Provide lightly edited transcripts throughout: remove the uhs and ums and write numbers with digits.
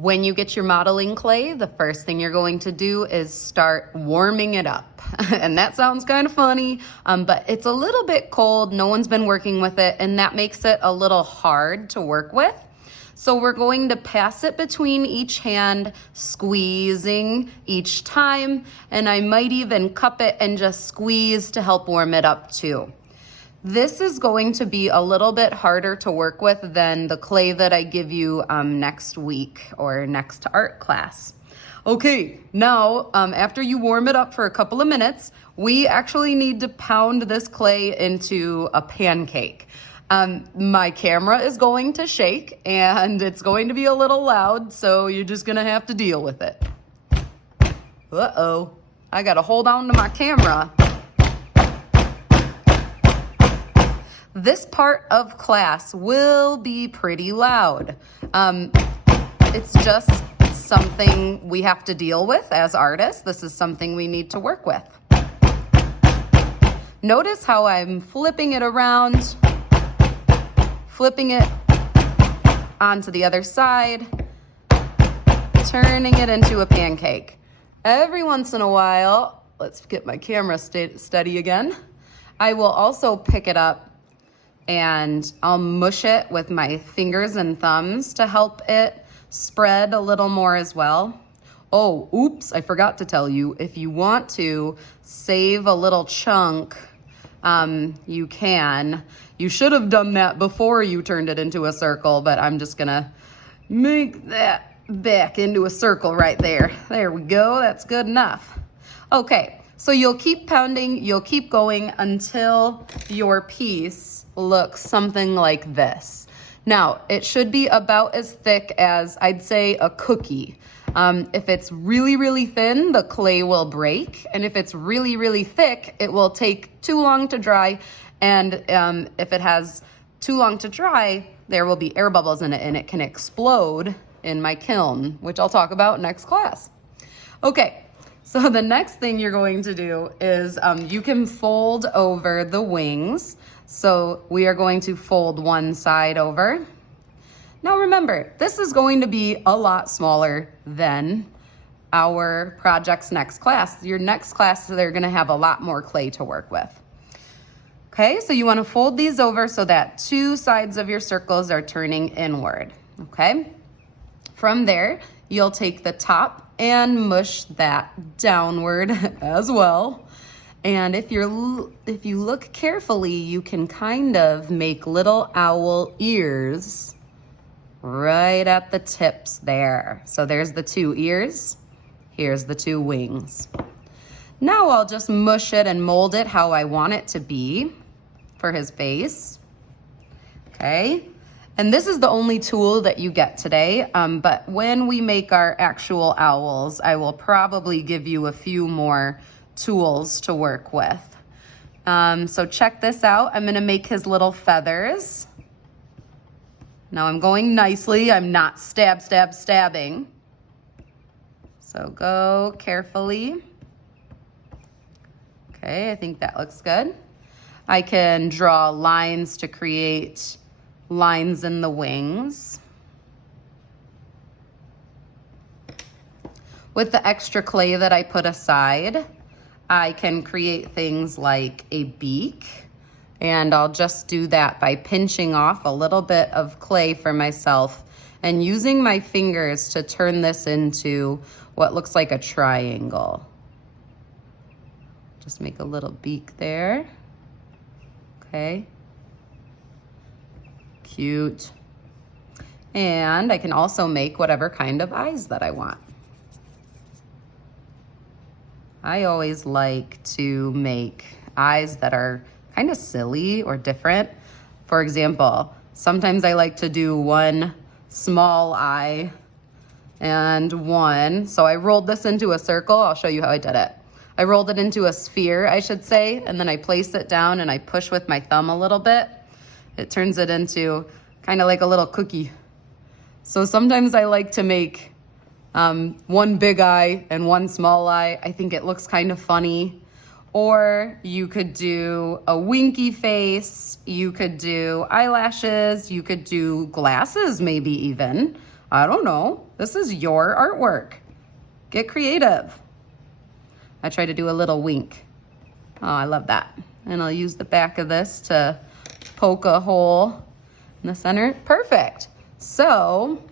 When you get your modeling clay, the first thing you're going to do is start warming it up. And that sounds kind of funny, but it's a little bit cold. No one's been working with it, and that makes it a little hard to work with. So we're going to pass it between each hand, squeezing each time, and I might even cup it and just squeeze to help warm it up too. This is going to be a little bit harder to work with than the clay that I give you next week or next art class. Okay, now after you warm it up for a couple of minutes, we actually need to pound this clay into a pancake. My camera is going to shake and it's going to be a little loud, so you're just gonna have to deal with it. Uh-oh, I gotta hold on to my camera. This part of class will be pretty loud. It's just something we have to deal with as artists. This is something we need to work with. Notice how I'm flipping it around, flipping it onto the other side, turning it into a pancake. Every once in a while, let's get my camera steady again, I will also pick it up and I'll mush it with my fingers and thumbs to help it spread a little more as well. Oh, oops, I forgot to tell you, if you want to save a little chunk, you can. You should have done that before you turned it into a circle, but I'm just gonna make that back into a circle right there. There we go, that's good enough. Okay, so you'll keep pounding, you'll keep going until your piece looks something like this. Now, it should be about as thick as, I'd say, a cookie. If it's really, really thin, the clay will break. And if it's really, really thick, it will take too long to dry. And if it has too long to dry, there will be air bubbles in it and it can explode in my kiln, which I'll talk about next class. Okay, so the next thing you're going to do is you can fold over the wings. So we are going to fold one side over. Now remember, this is going to be a lot smaller than our project's next class. Your next class, they're gonna have a lot more clay to work with. Okay, so you wanna fold these over so that two sides of your circles are turning inward, okay? From there, you'll take the top and mush that downward as well. And if you look carefully, you can kind of make little owl ears right at the tips there. So there's the two ears, here's the two wings. Now I'll just mush it and mold it how I want it to be for his face. Okay, and this is the only tool that you get today, but when we make our actual owls, I will probably give you a few more tools to work with. So check this out. I'm gonna make his little feathers. Now I'm going nicely. I'm not stabbing. So go carefully. Okay, I think that looks good. I can draw lines to create lines in the wings. With the extra clay that I put aside, I can create things like a beak, and I'll just do that by pinching off a little bit of clay for myself and using my fingers to turn this into what looks like a triangle. Just make a little beak there. Okay. Cute. And I can also make whatever kind of eyes that I want. I always like to make eyes that are kind of silly or different. For example, sometimes I like to do one small eye and one. So I rolled this into a circle. I'll show you how I did it. I rolled it into a sphere, I should say, and then I place it down and I push with my thumb a little bit. It turns it into kind of like a little cookie. So sometimes I like to make one big eye and one small eye. I think it looks kind of funny. Or you could do a winky face, you could do eyelashes, you could do glasses maybe even. I don't know. This is your artwork. Get creative. I try to do a little wink. Oh, I love that. And I'll use the back of this to poke a hole in the center. Perfect. So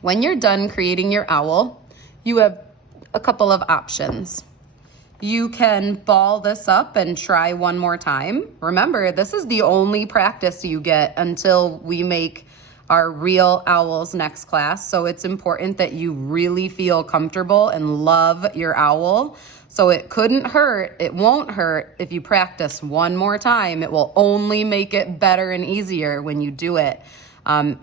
when you're done creating your owl, you have a couple of options. You can ball this up and try one more time. Remember, this is the only practice you get until we make our real owls next class. So it's important that you really feel comfortable and love your owl. So it couldn't hurt, it won't hurt if you practice one more time. It will only make it better and easier when you do it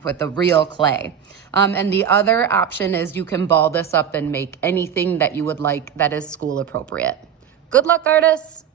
with the real clay. And the other option is you can ball this up and make anything that you would like that is school appropriate. Good luck, artists.